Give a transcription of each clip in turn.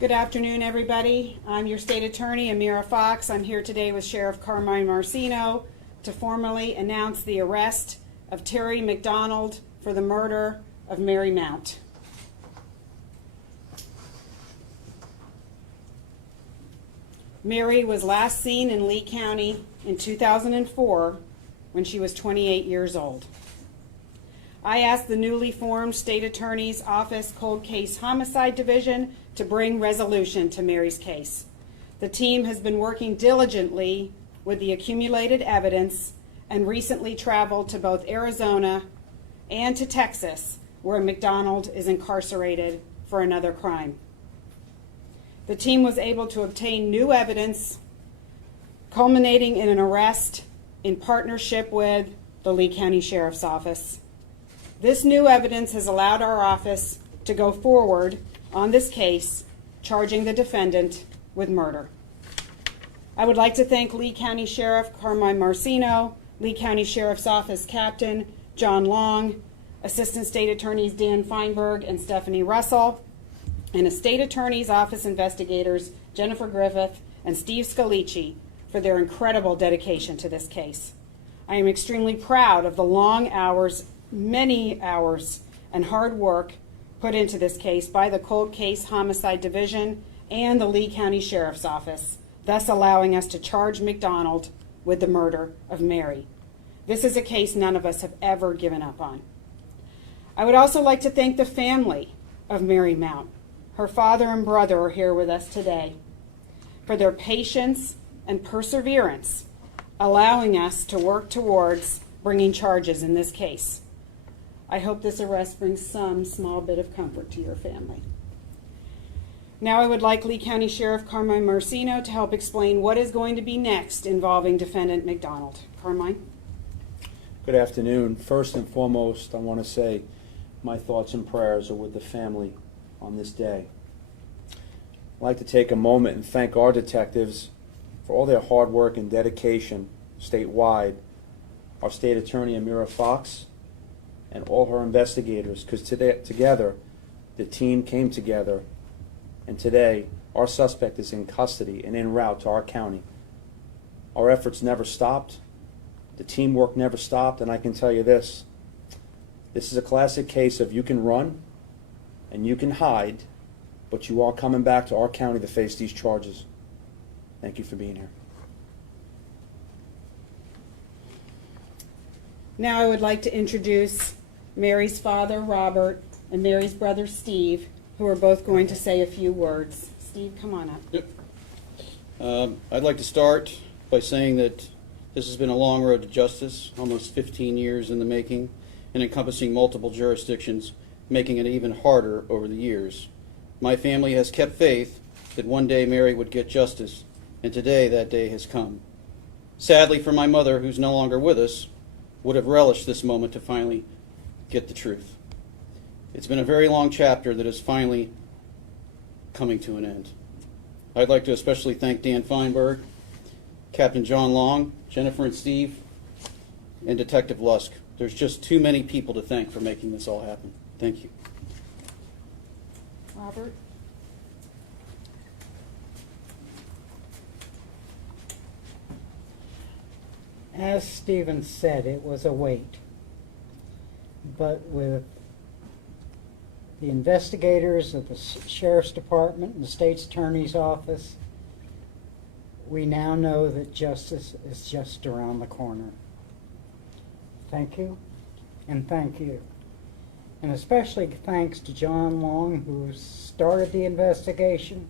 Good afternoon, everybody. I'm your state attorney, Amira Fox. I'm here today with Sheriff Carmine Marcino to formally announce the arrest of Terry McDonald for the murder of Mary Mount. Mary was last seen in Lee County in 2004 when she was 28 years old. I asked the newly formed State Attorney's Office Cold Case Homicide Division to bring resolution to Mary's case. The team has been working diligently with the accumulated evidence and recently traveled to both Arizona and to Texas, where McDonald is incarcerated for another crime. The team was able to obtain new evidence, culminating in an arrest in partnership with the Lee County Sheriff's Office. This new evidence has allowed our office to go forward on this case, charging the defendant with murder. I would like to thank Lee County Sheriff Carmine Marcino, Lee County Sheriff's Office Captain John Long, Assistant State Attorneys Dan Feinberg and Stephanie Russell, and a State Attorney's Office investigators Jennifer Griffith and Steve Scalici for their incredible dedication to this case. I am extremely proud of the long hours, many hours, and hard work put into this case by the Cold Case Homicide Division and the Lee County Sheriff's Office, thus allowing us to charge McDonald with the murder of Mary. This is a case none of us have ever given up on. I would also like to thank the family of Mary Mount. Her father and brother are here with us today for their patience and perseverance, allowing us to work towards bringing charges in this case. I hope this arrest brings some small bit of comfort to your family. Now I would like Lee County Sheriff Carmine Marcino to help explain what is going to be next involving defendant McDonald. Carmine? Good afternoon. First and foremost, I want to say my thoughts and prayers are with the family on this day. I'd like to take a moment and thank our detectives for all their hard work and dedication statewide, our State Attorney Amira Fox, and all her investigators, because together the team came together, and today our suspect is in custody and en route to our county. Our efforts never stopped, the teamwork never stopped, and I can tell you this is a classic case of you can run and you can hide, but you are coming back to our county to face these charges. Thank you for being here. Now I would like to introduce Mary's father, Robert, and Mary's brother, Steve, who are both going to say a few words. Steve, come on up. Yep. I'd like to start by saying that this has been a long road to justice, almost 15 years in the making, and encompassing multiple jurisdictions, making it even harder over the years. My family has kept faith that one day Mary would get justice, and today that day has come. Sadly for my mother, who's no longer with us, would have relished this moment to finally get the truth. It's been a very long chapter that is finally coming to an end. I'd like to especially thank Dan Feinberg, Captain John Long, Jennifer and Steve, and Detective Lusk. There's just too many people to thank for making this all happen. Thank you. Robert? As Stephen said, it was a wait. But with the investigators of the Sheriff's Department and the State's Attorney's Office, we now know that justice is just around the corner. Thank you, and thank you. And especially thanks to John Long, who started the investigation,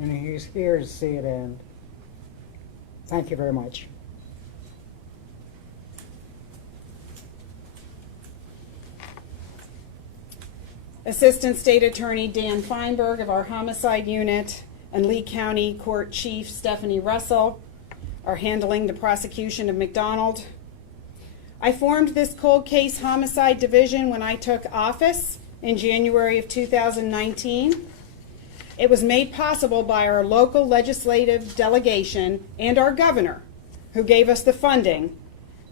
and he's here to see it end. Thank you very much. Assistant State Attorney Dan Feinberg of our Homicide Unit and Lee County Court Chief Stephanie Russell are handling the prosecution of McDonald. I formed this cold case homicide division when I took office in January of 2019. It was made possible by our local legislative delegation and our governor, who gave us the funding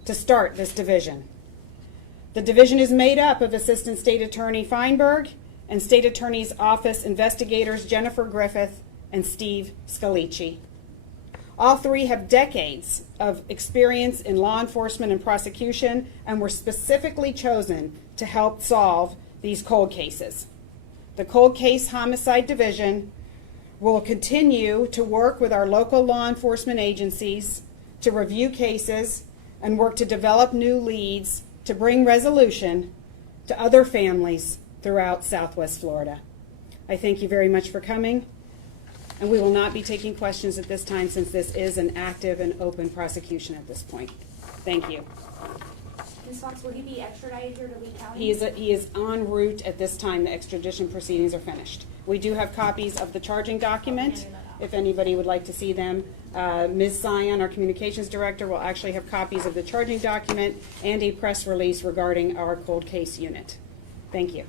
to start this division. The division is made up of Assistant State Attorney Feinberg and State Attorney's Office investigators Jennifer Griffith and Steve Scalici. All three have decades of experience in law enforcement and prosecution and were specifically chosen to help solve these cold cases. The Cold Case Homicide Division will continue to work with our local law enforcement agencies to review cases and work to develop new leads to bring resolution to other families throughout Southwest Florida. I thank you very much for coming, and we will not be taking questions at this time since this is an active and open prosecution at this point. Thank you. Ms. Fox, will he be extradited here to Lee County? He is en route at this time. The extradition proceedings are finished. We do have copies of the charging document, if anybody would like to see them. Ms. Sion, our communications director, will actually have copies of the charging document and a press release regarding our cold case unit. Thank you.